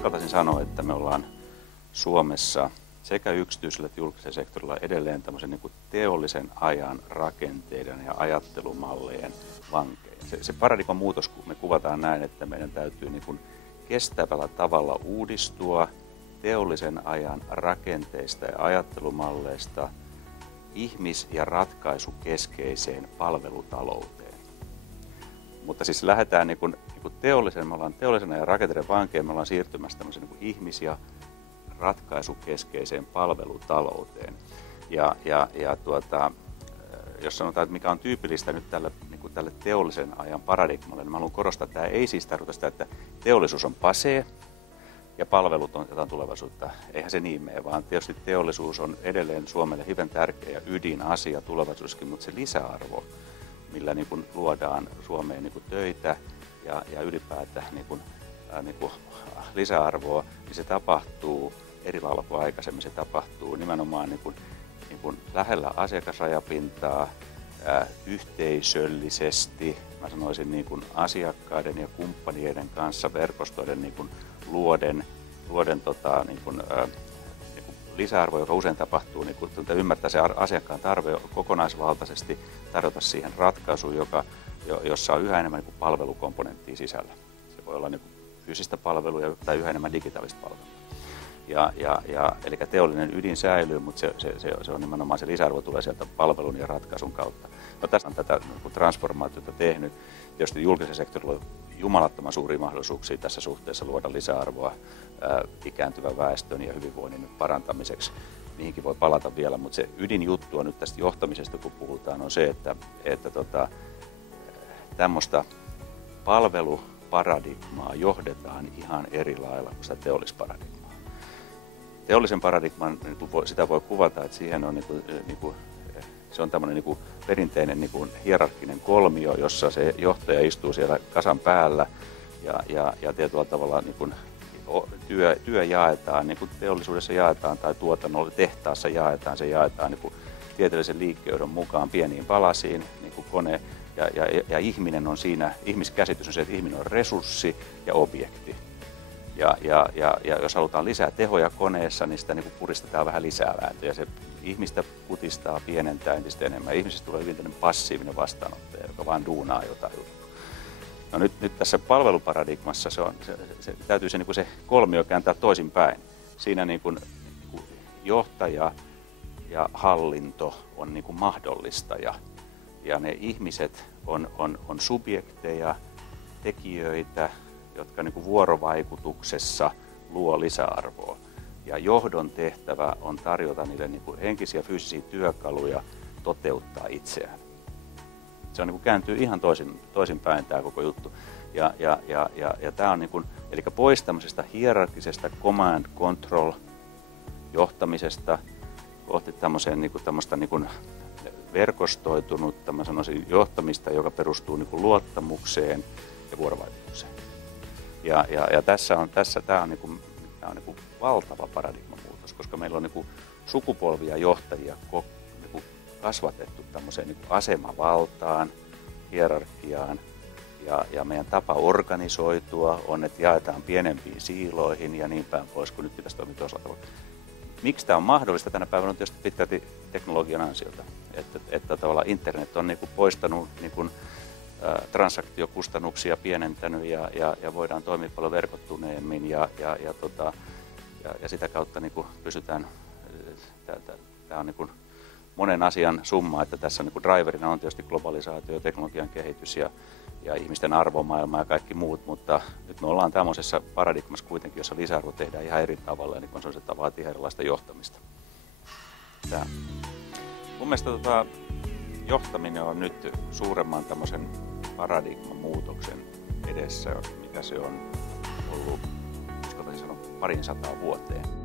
uskaltaisin sanoa, että me ollaan Suomessa sekä yksityisellä että julkisella sektorilla edelleen tämmöisen niin kuin teollisen ajan rakenteiden ja ajattelumallien vankeja. Se paradigman muutos, kun me kuvataan näin, että meidän täytyy niin kuin kestävällä tavalla uudistua teollisen ajan rakenteista ja ajattelumalleista ihmis- ja ratkaisukeskeiseen palvelutalouteen. Mutta siis lähdetään me ollaan teollisen ajan rakenteiden vankeja, me ollaan siirtymässä tämmöisen niin ihmis- ja ratkaisukeskeiseen palvelutalouteen. Jos sanotaan, että mikä on tyypillistä nyt tälle teollisen ajan paradigmalle, niin mä haluan korostaa, että tämä ei siis tarkoita sitä, että teollisuus on pasee ja palvelut on jotain tulevaisuutta. Eihän se niin mene, vaan tietysti teollisuus on edelleen Suomelle hyvin tärkeä ja ydinasia tulevaisuudessakin, mutta se lisäarvo, millä niin kuin luodaan Suomeen niin kuin töitä ja ylipäätään lisäarvoa, niin se tapahtuu eri lailla kuin aikaisemmin. Se tapahtuu nimenomaan niin kuin lähellä asiakasrajapintaa, yhteisöllisesti, mä sanoisin niin kuin asiakkaiden ja kumppaneiden kanssa verkostoiden niin kuin luoden lisäarvo, joka usein tapahtuu, niin kun ymmärtää se asiakkaan tarve kokonaisvaltaisesti, tarjota siihen ratkaisu, jossa on yhä enemmän niin kuin palvelukomponenttia sisällä. Se voi olla niin kuin fyysistä palvelua tai yhä enemmän digitaalista palvelua. Eli teollinen ydin säilyy, mutta se on nimenomaan se lisäarvo tulee sieltä palvelun ja ratkaisun kautta. No, tässä on tätä transformaatiota tehnyt. Tietysti julkisen sektorilla on jumalattoman suuria mahdollisuuksia tässä suhteessa luoda lisäarvoa ikääntyvän väestön ja hyvinvoinnin parantamiseksi. Niihinkin voi palata vielä, mutta se ydinjuttu on nyt tästä johtamisesta, kun puhutaan, on se, että tämmöistä palveluparadigmaa johdetaan ihan eri lailla kuin sitä teollisparadigmaa. Teollisen paradigman, sitä voi kuvata, että siihen on se on tämmöinen perinteinen hierarkkinen kolmio, jossa se johtaja istuu siellä kasan päällä ja tietyllä tavalla työ jaetaan, niin kuin teollisuudessa jaetaan tai tuotannolla tehtaassa jaetaan, se jaetaan tieteellisen liikkeydon mukaan pieniin palasiin, niin kuin kone ja ihminen on siinä, ihmiskäsitys on se, että ihminen on resurssi ja objekti. Ja jos halutaan lisää tehoja koneessa, niin sitä puristetaan vähän lisää vääntöä. Se ihmistä kutistaa, pienentää entistä enemmän. Ihmisestä tulee hyvin tämmöinen passiivinen vastaanottaja, joka vaan duunaa jotain juttua. No nyt tässä palveluparadigmassa täytyy se kolmio kääntää toisinpäin. Siinä johtaja ja hallinto on mahdollistaja. Ja ne ihmiset on subjekteja, tekijöitä, jotka vuorovaikutuksessa luo lisäarvoa. Ja johdon tehtävä on tarjota niille henkisiä ja fyysisiä työkaluja toteuttaa itseään. Se on kääntyy ihan toisinpäin tämä koko juttu. Ja tämä on eli pois tämmöisestä hierarkisesta command control johtamisesta kohti tämmöistä verkostoitunutta, mä sanoisin, johtamista, joka perustuu luottamukseen ja vuorovaikutukseen. Ja tämä on valtava paradigman muutos, koska meillä on sukupolvia johtajia kasvatettu tämmöiseen asemavaltaan, hierarkiaan ja meidän tapa organisoitua on, että jaetaan pienempiin siiloihin ja niin päin pois, kun nyt pitäisi toimia toisella tavalla. Miksi tämä on mahdollista tänä päivänä on tietysti pitkälti teknologian ansiota, että tavallaan internet on poistanut transaktiokustannuksia pienentänyt ja voidaan toimia paljon verkottuneemmin ja sitä kautta pysytään, tämä on monen asian summa, että tässä driverina on tietysti globalisaatio ja teknologian kehitys ja ihmisten arvomaailma ja kaikki muut, mutta nyt me ollaan tämmöisessä paradigmassa kuitenkin, jossa lisäarvo tehdään ihan eri tavalla ja se vaatii erilaista johtamista. Mun mielestä johtaminen on nyt suuremman tämmöisen paradigman muutoksen edessä, mikä se on ollut, uskaltaisin sanoa, 200 vuoteen.